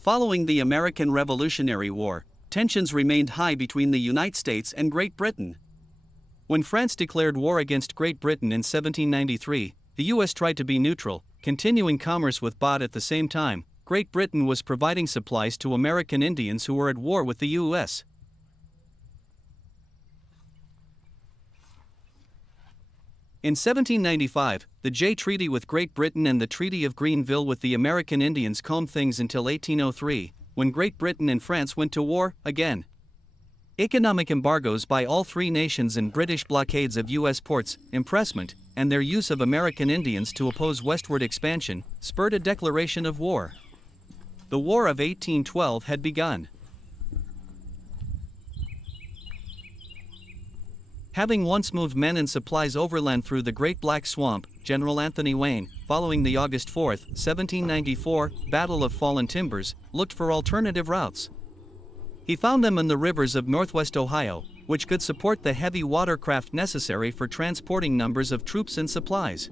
Following the American Revolutionary War, tensions remained high between the United States and Great Britain. When France declared war against Great Britain in 1793, the US tried to be neutral, continuing commerce with Bot at the same time. Great Britain was providing supplies to American Indians who were at war with the US. In 1795, the Jay Treaty with Great Britain and the Treaty of Greenville with the American Indians calmed things until 1803, when Great Britain and France went to war again. Economic embargoes by all three nations and British blockades of U.S. ports, impressment, and their use of American Indians to oppose westward expansion, spurred a declaration of war. The War of 1812 had begun. Having once moved men and supplies overland through the Great Black Swamp, General Anthony Wayne, following the August 4, 1794, Battle of Fallen Timbers, looked for alternative routes. He found them in the rivers of northwest Ohio, which could support the heavy watercraft necessary for transporting numbers of troops and supplies.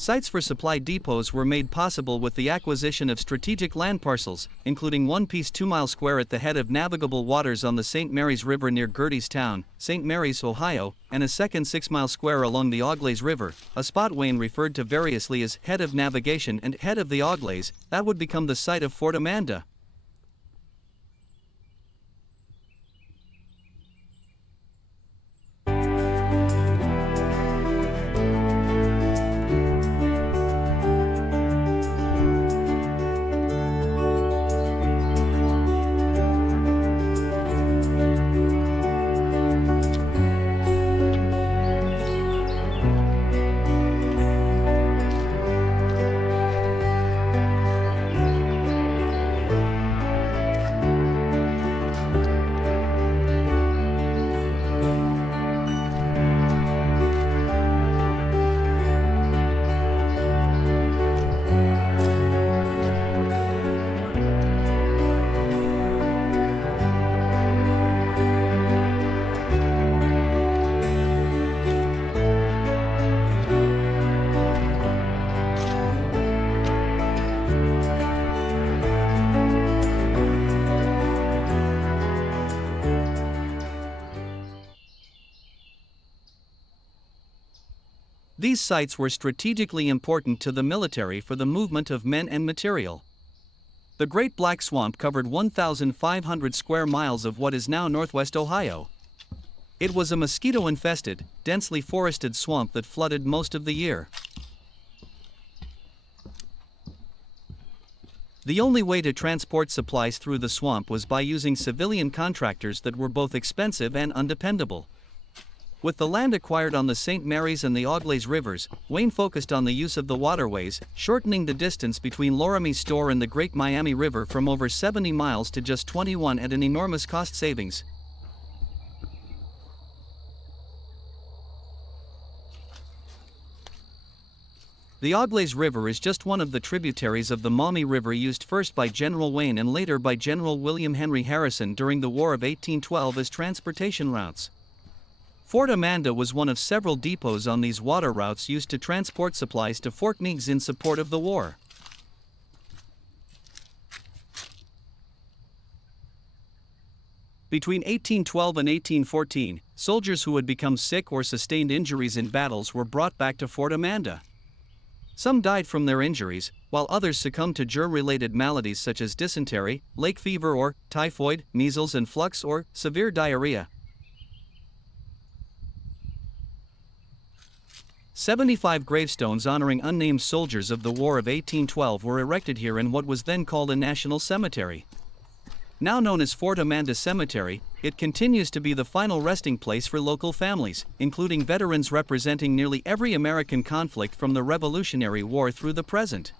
Sites for supply depots were made possible with the acquisition of strategic land parcels, including one piece 2 mile square at the head of navigable waters on the St. Mary's River near Gertystown, St. Mary's, Ohio, and a second 6 mile square along the Auglaize River, a spot Wayne referred to variously as head of navigation and head of the Auglaize, that would become the site of Fort Amanda. These sites were strategically important to the military for the movement of men and material. The Great Black Swamp covered 1,500 square miles of what is now northwest Ohio. It was a mosquito-infested, densely forested swamp that flooded most of the year. The only way to transport supplies through the swamp was by using civilian contractors that were both expensive and undependable. With the land acquired on the St. Mary's and the Auglaize rivers, Wayne focused on the use of the waterways, shortening the distance between Loramie's store and the Great Miami River from over 70 miles to just 21 at an enormous cost savings. The Auglaize River is just one of the tributaries of the Maumee River used first by General Wayne and later by General William Henry Harrison during the War of 1812 as transportation routes. Fort Amanda was one of several depots on these water routes used to transport supplies to Fort Meigs in support of the war. Between 1812 and 1814, soldiers who had become sick or sustained injuries in battles were brought back to Fort Amanda. Some died from their injuries, while others succumbed to germ-related maladies such as dysentery, lake fever or typhoid, measles and flux or severe diarrhea. 75 gravestones honoring unnamed soldiers of the War of 1812 were erected here in what was then called a national cemetery. Now known as Fort Amanda Cemetery, it continues to be the final resting place for local families, including veterans representing nearly every American conflict from the Revolutionary War through the present.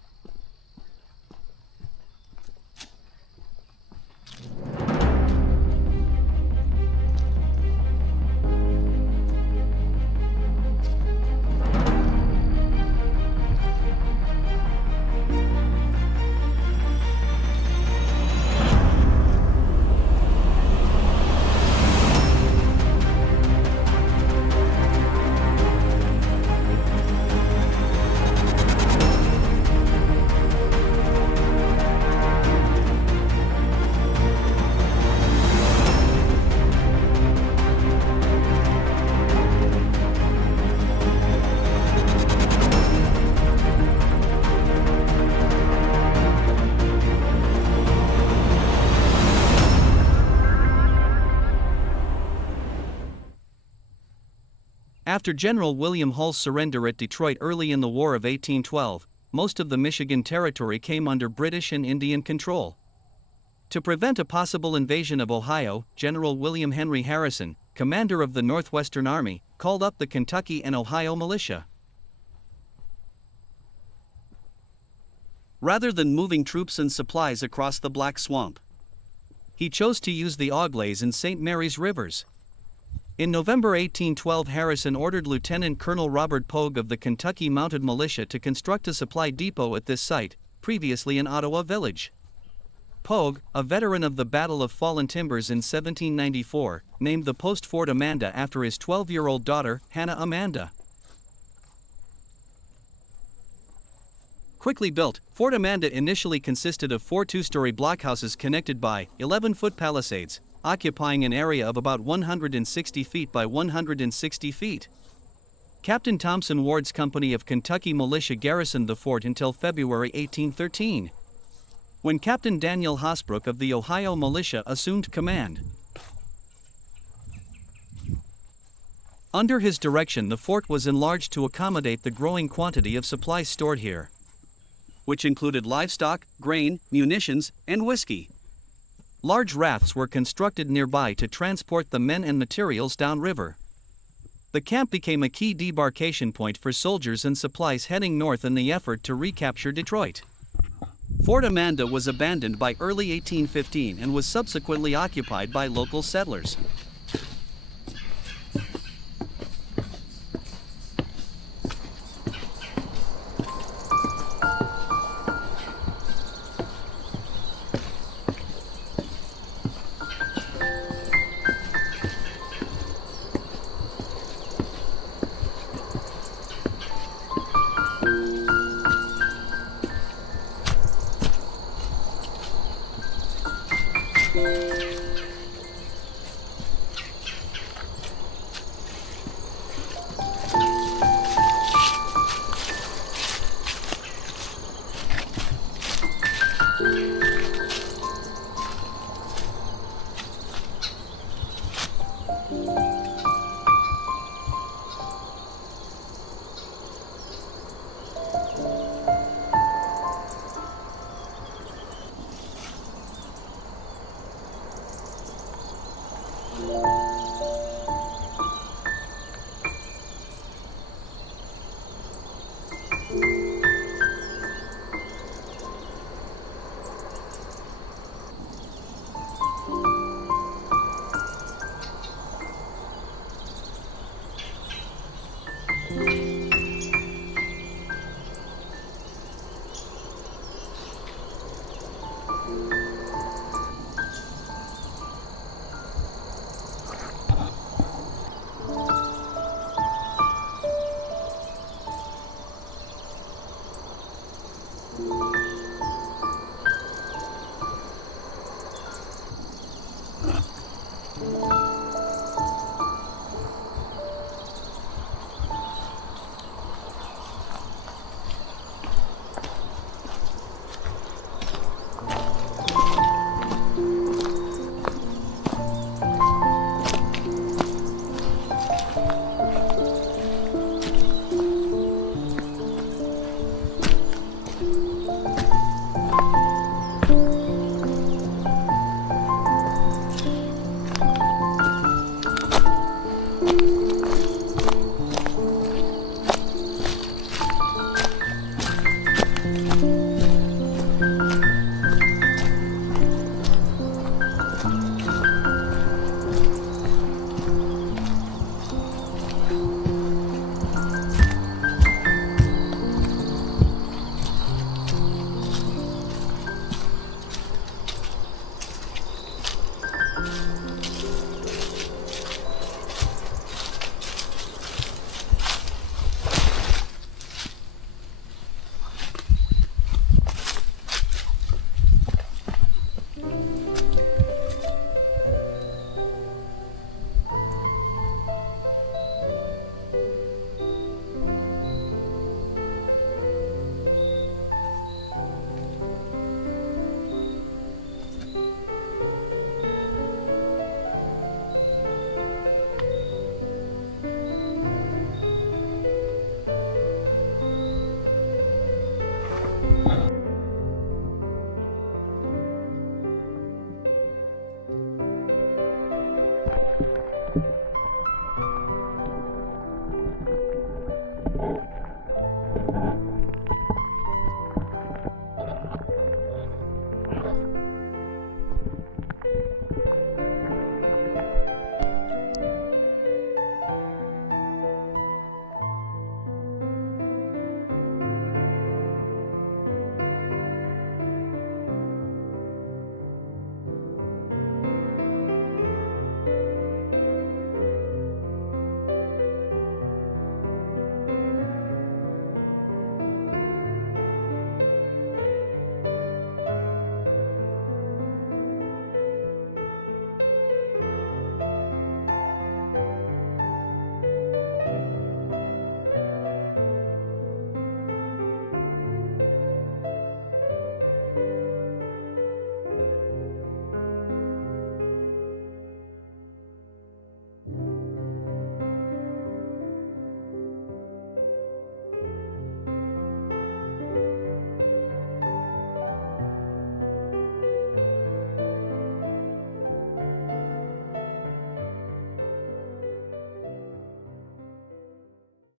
After General William Hull's surrender at Detroit early in the War of 1812, most of the Michigan Territory came under British and Indian control. To prevent a possible invasion of Ohio, General William Henry Harrison, commander of the Northwestern Army, called up the Kentucky and Ohio militia. Rather than moving troops and supplies across the Black Swamp, he chose to use the Auglaize and St. Mary's rivers. In November 1812, Harrison ordered Lieutenant Colonel Robert Pogue of the Kentucky Mounted Militia to construct a supply depot at this site, previously an Ottawa village. Pogue, a veteran of the Battle of Fallen Timbers in 1794, named the post Fort Amanda after his 12-year-old daughter, Hannah Amanda. Quickly built, Fort Amanda initially consisted of 4 two-story blockhouses connected by 11-foot palisades, occupying an area of about 160 feet by 160 feet. Captain Thompson Ward's company of Kentucky militia garrisoned the fort until February 1813, when Captain Daniel Hosbrook of the Ohio militia assumed command. Under his direction, the fort was enlarged to accommodate the growing quantity of supplies stored here, which included livestock, grain, munitions, and whiskey. Large rafts were constructed nearby to transport the men and materials downriver. The camp became a key debarkation point for soldiers and supplies heading north in the effort to recapture Detroit. Fort Amanda was abandoned by early 1815 and was subsequently occupied by local settlers.